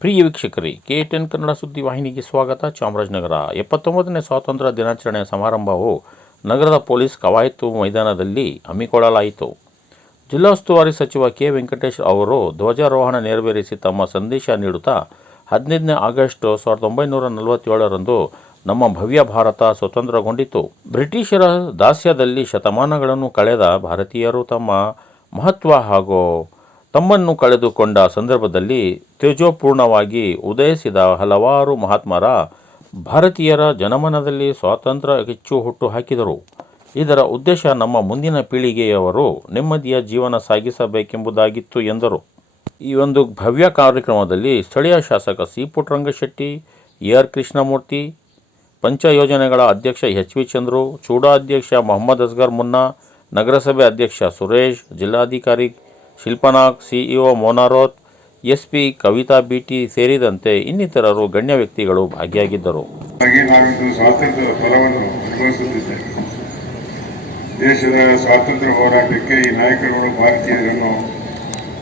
ಪ್ರಿಯ ವೀಕ್ಷಕರೇ, KTN ಕನ್ನಡ ಸುದ್ದಿ ವಾಹಿನಿಗೆ ಸ್ವಾಗತ. ಚಾಮರಾಜನಗರ 79ನೇ ಸ್ವಾತಂತ್ರ್ಯ ದಿನಾಚರಣೆ ಸಮಾರಂಭವು ನಗರದ ಪೊಲೀಸ್ ಕವಾಯತು ಮೈದಾನದಲ್ಲಿ ಹಮ್ಮಿಕೊಳ್ಳಲಾಯಿತು. ಜಿಲ್ಲಾ ಉಸ್ತುವಾರಿ ಸಚಿವ ಕೆ. ವೆಂಕಟೇಶ್ ಅವರು ಧ್ವಜಾರೋಹಣ ನೆರವೇರಿಸಿ ತಮ್ಮ ಸಂದೇಶ ನೀಡುತ್ತಾ 15ನೇ ಆಗಸ್ಟ್ 1947ರಂದು ನಮ್ಮ ಭವ್ಯ ಭಾರತ ಸ್ವತಂತ್ರಗೊಂಡಿತು. ಬ್ರಿಟಿಷರ ದಾಸ್ಯದಲ್ಲಿ ಶತಮಾನಗಳನ್ನು ಕಳೆದ ಭಾರತೀಯರು ತಮ್ಮ ಮಹತ್ವ ಹಾಗೂ ತಮ್ಮನ್ನು ಕಳೆದುಕೊಂಡ ಸಂದರ್ಭದಲ್ಲಿ ತೇಜೋಪೂರ್ಣವಾಗಿ ಉದಯಿಸಿದ ಹಲವಾರು ಮಹಾತ್ಮರ ಭಾರತೀಯರ ಜನಮನದಲ್ಲಿ ಸ್ವಾತಂತ್ರ್ಯ ಕಿಚ್ಚು ಹುಟ್ಟು ಹಾಕಿದರು. ಇದರ ಉದ್ದೇಶ ನಮ್ಮ ಮುಂದಿನ ಪೀಳಿಗೆಯವರು ನೆಮ್ಮದಿಯ ಜೀವನ ಸಾಗಿಸಬೇಕೆಂಬುದಾಗಿತ್ತು ಎಂದರು. ಈ ಒಂದು ಭವ್ಯ ಕಾರ್ಯಕ್ರಮದಲ್ಲಿ ಸ್ಥಳೀಯ ಶಾಸಕ ಸಿ. ಪುಟ್ಟರಂಗಶೆಟ್ಟಿ, AR ಕೃಷ್ಣಮೂರ್ತಿ, ಪಂಚ ಯೋಜನೆಗಳ ಅಧ್ಯಕ್ಷ HV ಚಂದ್ರು, ಚೂಡಾ ಅಧ್ಯಕ್ಷ ಮೊಹಮ್ಮದ್ ಅಸ್ಗರ್ ಮುನ್ನಾ, ನಗರಸಭೆ ಅಧ್ಯಕ್ಷ ಸುರೇಶ್, ಜಿಲ್ಲಾಧಿಕಾರಿ Shilpanag, CEO Mona Roth, SP Kavita BT ಸೇರಿದಂತೆ ಇನ್ನಿತರರು ಗಣ್ಯ ವ್ಯಕ್ತಿಗಳು ಭಾಗಿಯಾಗಿದ್ದರು. ಸ್ವಾತಂತ್ರ್ಯದ ಫಲವನ್ನು ಅನುಭವಿಸುತ್ತಿದ್ದೇವೆ. ದೇಶದ ಸ್ವಾತಂತ್ರ್ಯ ಹೋರಾಟಕ್ಕೆ ಈ ನಾಯಕರುಗಳು ಭಾರತೀಯರನ್ನು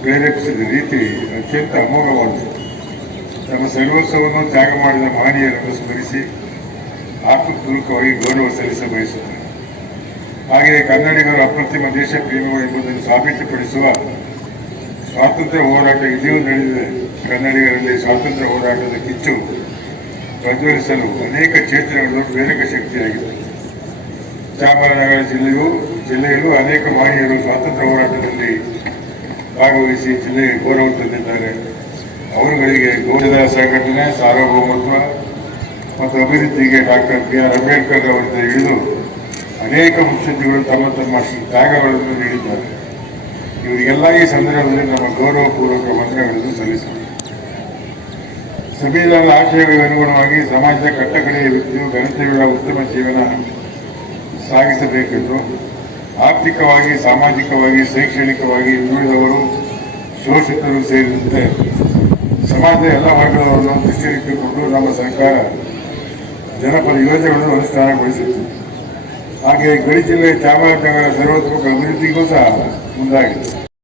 ಪ್ರೇರೇಪಿಸಿದ ರೀತಿ ಅತ್ಯಂತ ಅಮೋಘವಾದದ್ದು. ತಮ್ಮ ಸರ್ವಸ್ವವನ್ನು ತ್ಯಾಗ ಮಾಡಿದ ಮಹನೀಯರನ್ನು ಸ್ಮರಿಸಿ ಆತ್ಮಪೂರ್ವಕವಾಗಿ ಗೌರವ ಸಲ್ಲಿಸ ಬಯಸುತ್ತಾರೆ. ಹಾಗೆಯೇ ಕನ್ನಡಿಗರು ಅಪ್ರತಿಮ ದೇಶ ಪ್ರೇಮಿಗಳು ಎಂಬುದನ್ನು ಸಾಬೀತುಪಡಿಸುವ ಸ್ವಾತಂತ್ರ್ಯ ಹೋರಾಟ ಇಲ್ಲಿಯೂ ನಡೆದಿದೆ. ಕನ್ನಡಿಗರಲ್ಲಿ ಸ್ವಾತಂತ್ರ್ಯ ಹೋರಾಟದ ಕಿಚ್ಚು ಪ್ರಜ್ವಲಿಸಲು ಅನೇಕ ಚೇತನಗಳು ಪ್ರೇರಕ ಶಕ್ತಿಯಾಗಿದೆ. ಚಾಮರಾಜನಗರ ಜಿಲ್ಲೆಯಲ್ಲೂ ಅನೇಕ ಮಹನೀಯರು ಸ್ವಾತಂತ್ರ್ಯ ಹೋರಾಟದಲ್ಲಿ ಭಾಗವಹಿಸಿ ಜಿಲ್ಲೆಗೆ ಗೌರವ ತಂದಿದ್ದಾರೆ. ಅವರುಗಳಿಗೆ ಗೌರವದ ಸಂಘಟನೆ, ಸಾರ್ವಭೌಮತ್ವ ಮತ್ತು ಅಭಿವೃದ್ಧಿಗೆ ಡಾಕ್ಟರ್ BR ಅಂಬೇಡ್ಕರ್ ಅವರಿಂದ ಹಿಡಿದು ಅನೇಕ ಮುತ್ಸದ್ದಿಗಳು ತಮ್ಮ ತಮ್ಮ ತ್ಯಾಗಗಳನ್ನು ನೀಡಿದ್ದಾರೆ. ಇವರಿಗೆಲ್ಲ ಈ ಸಂದರ್ಭದಲ್ಲಿ ನಮ್ಮ ಗೌರವಪೂರ್ವಕ ವಂದನೆಗಳನ್ನು ಸಲ್ಲಿಸಬೇಕು. ಸಂವಿಧಾನದ ಆಶಯಗಳಿಗೆ ಅನುಗುಣವಾಗಿ ಸಮಾಜದ ಕಟ್ಟಕಡೆಯ ವ್ಯಕ್ತಿಯು ಘನತೆಯುಳ್ಳ ಉತ್ತಮ ಜೀವನ ಸಾಗಿಸಬೇಕೆಂದು ಆರ್ಥಿಕವಾಗಿ, ಸಾಮಾಜಿಕವಾಗಿ, ಶೈಕ್ಷಣಿಕವಾಗಿ ಹಿಂದುಳಿದವರು, ಶೋಷಿತರು ಸೇರಿದಂತೆ ಸಮಾಜದ ಎಲ್ಲ ವರ್ಗದವರನ್ನು ದೃಷ್ಟಿಯಲ್ಲಿಟ್ಟುಕೊಂಡು ನಮ್ಮ ಸರ್ಕಾರ ಜನಪರ ಯೋಜನೆಗಳನ್ನು ಅನುಷ್ಠಾನಗೊಳಿಸುತ್ತದೆ. ಹಾಗೆಯೇ ಗಡಿ ಜಿಲ್ಲೆ ಚಾಮರಾಜನಗರ ಸರ್ವತೋಮುಖ ಅಭಿವೃದ್ಧಿಗೂ ಸಹ ಮುಂದಾಗಿದೆ.